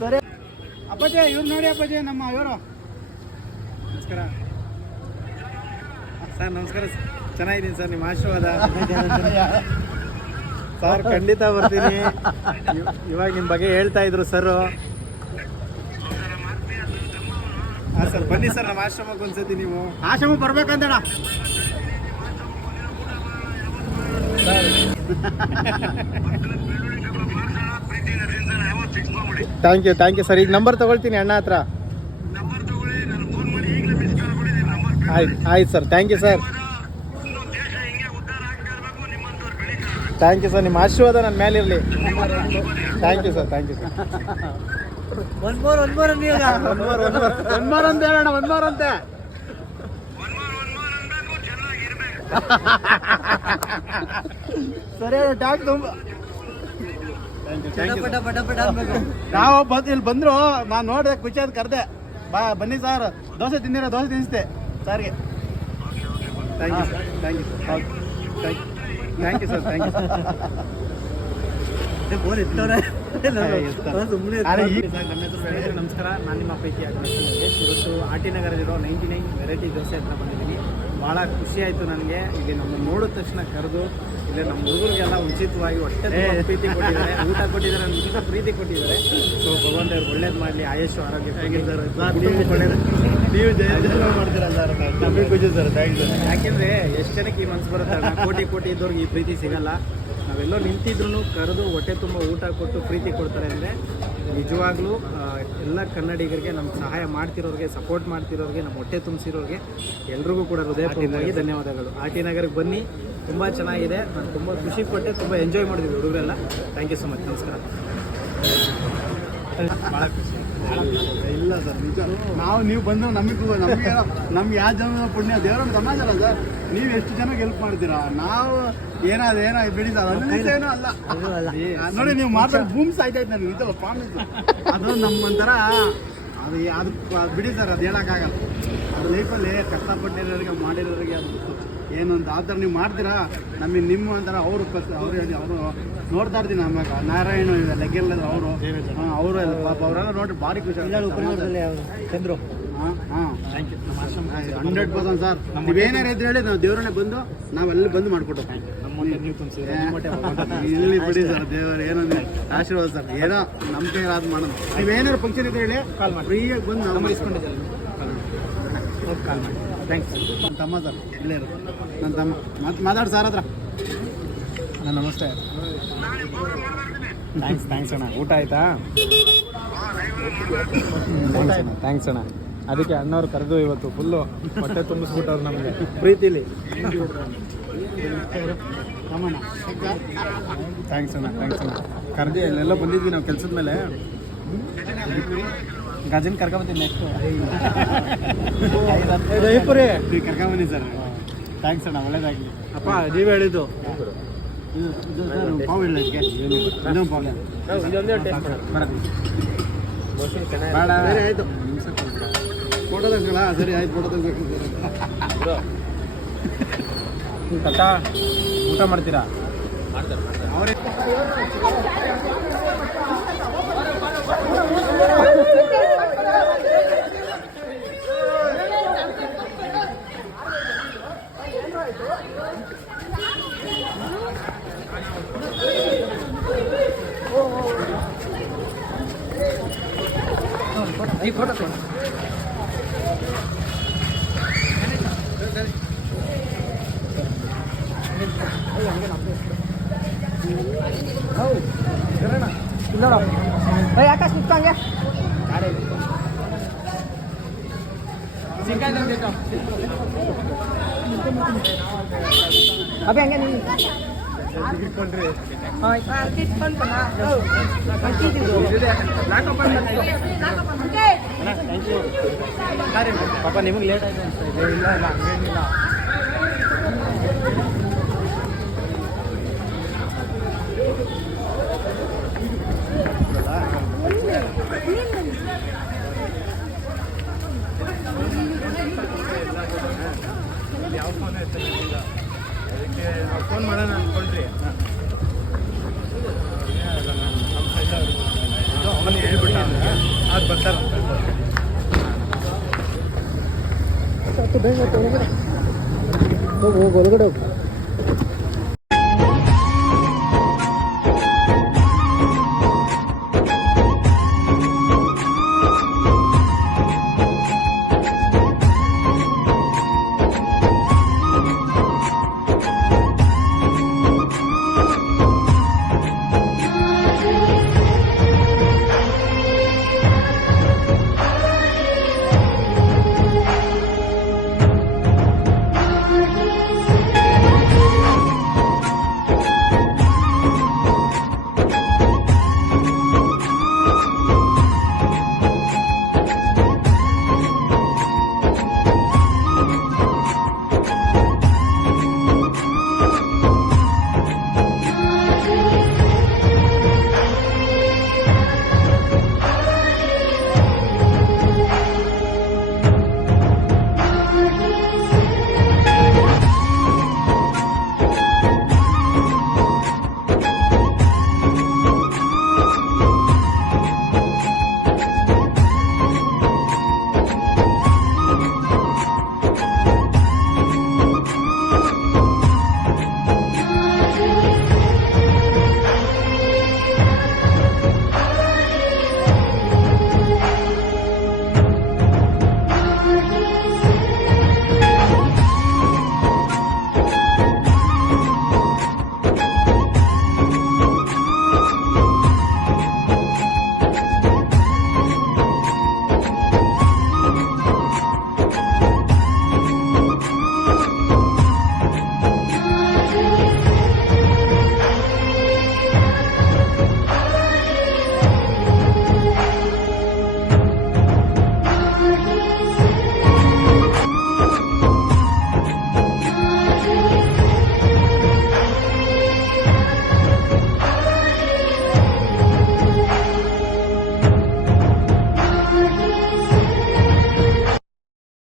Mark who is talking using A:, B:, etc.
A: ಸರಿ ಅಪ್ಪಾಜಿ ಇವ್ರು ನೋಡಿ ಅಪ್ಪಾಜಿ ನಮ್ಮ ಇವರು. ನಮಸ್ಕಾರ. ಸರ್ ನಮಸ್ಕಾರ. ಚೆನ್ನಾಗಿದ್ದೀನಿ ಸರ್ ನಿಮ್ಮ ಆಶೀರ್ವಾದ. ಸರ್ ಖಂಡಿತ ಬರ್ತೀನಿ. ಇವ್- ಇವಾಗ ನಿಮ್ಮ ಬಗ್ಗೆ ಹೇಳ್ತಾ ಇದ್ರು ಸರ್. ಹಾಂ ಸರ್ ಬನ್ನಿ ಸರ್ ನಮ್ಮ ಆಶ್ರಮಕ್ಕೆ ಒಂದ್ಸತಿ ನೀವು. ಆಶ್ರಮ ಬರ್ಬೇಕಂತಣ thank you thank you sir ಈಗ ನಂಬರ್ ತೊಗೊಳ್ತೀನಿ ಅಣ್ಣ ಹತ್ರ. ಆಯ್ತು ಆಯ್ತು sir thank you sir thank you sir ನಿಮ್ಮ ಆಶೀರ್ವಾದ ನನ್ನ ಮೇಲಿರಲಿ thank you sir thank you sir
B: ಒಂದ್ ಮೂರ್ ಒಂದ್ ಮೂರ್ ನೀವು
A: one more one more one more ಅಂತ. ಹೇಳೋಣ ಒನ್ ಮೋರ್ ಅಂತೆ ಸರಿ ಡಾಕ್ಟರ್ ತುಂಬ ನಾವು ಬಂದು ಇಲ್ಲಿ ಬಂದ್ರು ನಾನು ನೋಡಿದೆ ಖುಷಿ ಅಂತ ಕರೆದೆ. ಬಾ ಬನ್ನಿ ಸರ್. ದೋಸೆ ತಿಂದಿರೋ ದೋಸೆ ತಿನ್ಸ್ತೆ ಸಾರಿಗೆ. Thank you sir thank
B: you sir thank
A: you sir thank you sir ನಮಸ್ಕಾರ. ನಾನು ನಿಮ್ಮ ಯೋಗೇಶ್. ಇವತ್ತು ಆರ್ ಟಿ ನಗರಲ್ಲಿರೋ ನೈಂಟಿ ನೈನ್ ವೆರೈಟಿ ದೋಸೆ ಹತ್ರ ಬಂದಿದ್ದೀನಿ. ಭಾಳ ಖುಷಿ ಆಯಿತು ನನಗೆ. ಇಲ್ಲಿ ನಮ್ಮ ನೋಡಿದ ತಕ್ಷಣ ಕರೆದು ಇಲ್ಲಿ ನಮ್ಮ ಹುಡುಗರಿಗೆಲ್ಲ ಉಚಿತವಾಗಿ ಹೊಟ್ಟೆ ಪ್ರೀತಿ ಕೊಟ್ಟಿದ್ದಾರೆ. ಊಟ ಕೊಟ್ಟಿದ್ದಾರೆ ಉಚಿತ ಪ್ರೀತಿ ಕೊಟ್ಟಿದ್ದಾರೆ. ಸೊ ಭಗವಂತ ಒಳ್ಳೇದು ಮಾಡಲಿ. ಆಯುಷ್ ಆರೋಗ್ಯ ನೀವು ಜಯ ಜಯ ಮಾಡ್ತೀರಾ ಸರ್ ನಮಗೆ ಖುಷಿ ಸರ್. ಥ್ಯಾಂಕ್ ಯು ಯಾಕೆಂದರೆ ಎಷ್ಟು ಜನಕ್ಕೆ ಈ ಮನ್ಸು ಬರುತ್ತೆ ಅಣ್ಣ? ಕೋಟಿ ಕೋಟಿ ಇದ್ದವ್ರಿಗೆ ಈ ಪ್ರೀತಿ ಸಿಗಲ್ಲ. ನಾವೆಲ್ಲೋ ನಿಂತಿದ್ರು ಕರೆದು ಹೊಟ್ಟೆ ತುಂಬ ಊಟ ಕೊಟ್ಟು ಪ್ರೀತಿ ಕೊಡ್ತಾರೆ ಅಂದರೆ ನಿಜವಾಗ್ಲೂ ಎಲ್ಲ ಕನ್ನಡಿಗರಿಗೆ ನಮ್ಗೆ ಸಹಾಯ ಮಾಡ್ತಿರೋರಿಗೆ ಸಪೋರ್ಟ್ ಮಾಡ್ತಿರೋರಿಗೆ ನಮ್ಮ ಹೊಟ್ಟೆ ತುಂಬಿಸಿರೋರಿಗೆ ಎಲ್ರಿಗೂ ಕೂಡ ಹೃದಯಪೂರ್ವಕವಾಗಿ ಧನ್ಯವಾದಗಳು. ಆರ್ ಟಿ ನಗರಕ್ಕೆ ಬನ್ನಿ ತುಂಬ ಚೆನ್ನಾಗಿದೆ. ನಾನು ತುಂಬ ಖುಷಿ ಪಟ್ಟೆ ತುಂಬ ಎಂಜಾಯ್ ಮಾಡಿದ್ವಿ ಹುಡುಗರೆಲ್ಲ. ಥ್ಯಾಂಕ್ ಯು ಸೊ ಮಚ್ ನಮಸ್ಕಾರ. ಇಲ್ಲ ಸರ್ ನಿಜ ನಾವು ನೀವು ಬಂದ್ರೆ ನಮಗೂ ನಮಗೆ ನಮ್ಗೆ ಯಾವ ಜನ ಪುಣ್ಯ? ದೇವರ ಸಮಾಜ ಅಲ್ಲ. ಸರ್ ನೀವು ಎಷ್ಟು ಜನಕ್ಕೆ ಹೆಲ್ಪ್ ಮಾಡ್ತೀರಾ ನಾವು ಏನಾದ್ರು ಏನೋ ಬಿಡಿ ಏನೋ ಅಲ್ಲ. ನೋಡಿ, ನೀವು ಮಾತಾಡ, ಭೂಮಿ ಸಾಯ್ತೈತೆ ನನಗೆ. ಇದು ಪ್ರಾಮಿಸ್ ಅದು ನಮ್ಮ ಒಂಥರ ಅದು ಅದು ಅದು ಬಿಡಿ ಸರ್, ಅದು ಹೇಳೋಕ್ಕಾಗಲ್ಲ. ಅದು ಲೈಫಲ್ಲಿ ಕಷ್ಟಪಟ್ಟಿರೋರಿಗೆ, ಮಾಡಿರೋರಿಗೆ ಅದು ಗೊತ್ತು. ಏನು ಆ ಥರ ನೀವು ಮಾಡ್ತೀರಾ? ನಮಗೆ ನಿಮ್ಮ ಒಂಥರ ಅವರು ಅವರು ಅವರು ನೋಡ್ತಾ ಇರ್ತೀನಿ ನಮಗೆ ನಾರಾಯಣ ಲೆಗ್ಗೆಲ್ಲ ಅವರು. ಹಾಂ ಅವರು ಪಾಪ ಅವರೆಲ್ಲ ನೋಡಿ ಭಾರಿ ಖುಷಿ.
B: ಚಂದ್ರು.
A: ಹಾಂ ಹಾಂ. ಹಂಡ್ರೆಡ್ ಪರ್ಸೆಂಟ್ ಸರ್ ನೀವೇನಾರು ಇದ್ರೆ ಹೇಳಿ ನಾವು ದೇವರನ್ನೇ ಬಂದು ನಾವೆಲ್ಲ ಬಂದು ಮಾಡಿಕೊಟ್ಟು ಇಲ್ಲಿ ಬಿಡಿ ಸರ್ ದೇವರು ಏನಂದ್ರೆ ಆಶೀರ್ವಾದ ಸರ್ ಏನೋ ನಮ್ಮ ಕೈ ಅದು ಮಾಡೋದು ನೀವೇನಾರು ಫಂಕ್ಷನ್ ಇದ್ರೆ ಹೇಳಿ ಕಾಲ್ ಮಾಡಿ. ಫ್ರೀಯಾಗಿ ಬಂದು ನಾವು ಇಸ್ಕೊಂಡಿದ್ದೀವಿ ಕಾಲ್ ಮಾಡಿ. ಥ್ಯಾಂಕ್ಸ್ ನನ್ನ ತಮ್ಮ ಸರ್ ಇಲ್ಲೇ ಇರೋದು. ನನ್ನ ತಮ್ಮ. ಮತ್ತೆ ಮಾತಾಡಿ ಸರ್ ಹತ್ರ. ಅಣ್ಣ, ನಮಸ್ತೆ. ಥ್ಯಾಂಕ್ಸ್ ಥ್ಯಾಂಕ್ಸ್ ಅಣ್ಣ. ಊಟ ಆಯ್ತಾ? ಥ್ಯಾಂಕ್ಸ್ ಅಣ್ಣ ಥ್ಯಾಂಕ್ಸ್ ಅಣ್ಣ. ಅದಕ್ಕೆ ಅಣ್ಣವ್ರು ಕರೆದು ಇವತ್ತು ಫುಲ್ಲು ಹೊಟ್ಟೆ ತುಂಬಿಸ್ಬಿಟ್ಟವ್ರು ನಮಗೆ. ಪ್ರೀತಿಲಿ. ಥ್ಯಾಂಕ್ಸ್ ಅಣ್ಣ. ಥ್ಯಾಂಕ್ಸ್ ಅಣ್ಣ ಕರೆದಿ ಅಲ್ಲೆಲ್ಲ ಬಂದಿದ್ವಿ ನಾವು ಕೆಲಸದ ಮೇಲೆ. ಗಜನ್ ಕರ್ಕೊಂಬತ್ತೀನಿ ನೆಕ್ಸ್ಟ್ ಜೈಪುರಿ ಕರ್ಕೊಂಬನ್ನಿ ಸರ್. ಥ್ಯಾಂಕ್ಸ್ ಅಣ್ಣ ಒಳ್ಳೇದಾಗಲಿ.
B: ಅಪ್ಪ ನೀವ್ ಹೇಳಿದ್ದು.
A: ಇದು ಇದು ಸರ್ ಪಾವ್ ಇಡಲಿಕ್ಕೆ ಇನ್ನೊಂದು ಪಾವ್ ಬರತ್ತೆ ಆಯಿತು ಫೋಟೋ ಸರಿ ಆಯ್ತು ಫೋಟೋ ತೆಗ್ಬೇಕು ಕಟ್ಟ ಊಟ ಮಾಡ್ತೀರಾ ಅವರೇ
B: ಈ ಫೋಟೋ ಆಕಾಶ್ ಅಭಿ ಹಂಗೆ ನಿಲ್ಲಿ
A: ಇಟ್ಕೊಂಡ್ರಿ ಪಾಪ ನಿಮಗೆ ಲೇಟ್ ಆಯ್ತು ಅನ್ಸ್ತಾ ಇದೆ ಇಲ್ಲ ಇಲ್ಲ ಹಂಗೇನಿಲ್ಲ ಫೋನ್ ಮಾಡೋಣ ಅಂದ್ಕೊಂಡ್ರಿ ಅವನು ಹೇಳ್ಬಿಟ್ಟ ಅದು ಬರ್ತಾರಂತ
B: ಹೋಗಿ ಹೋಗಿ ಒಳಗಡೆ ಹೋಗಿ.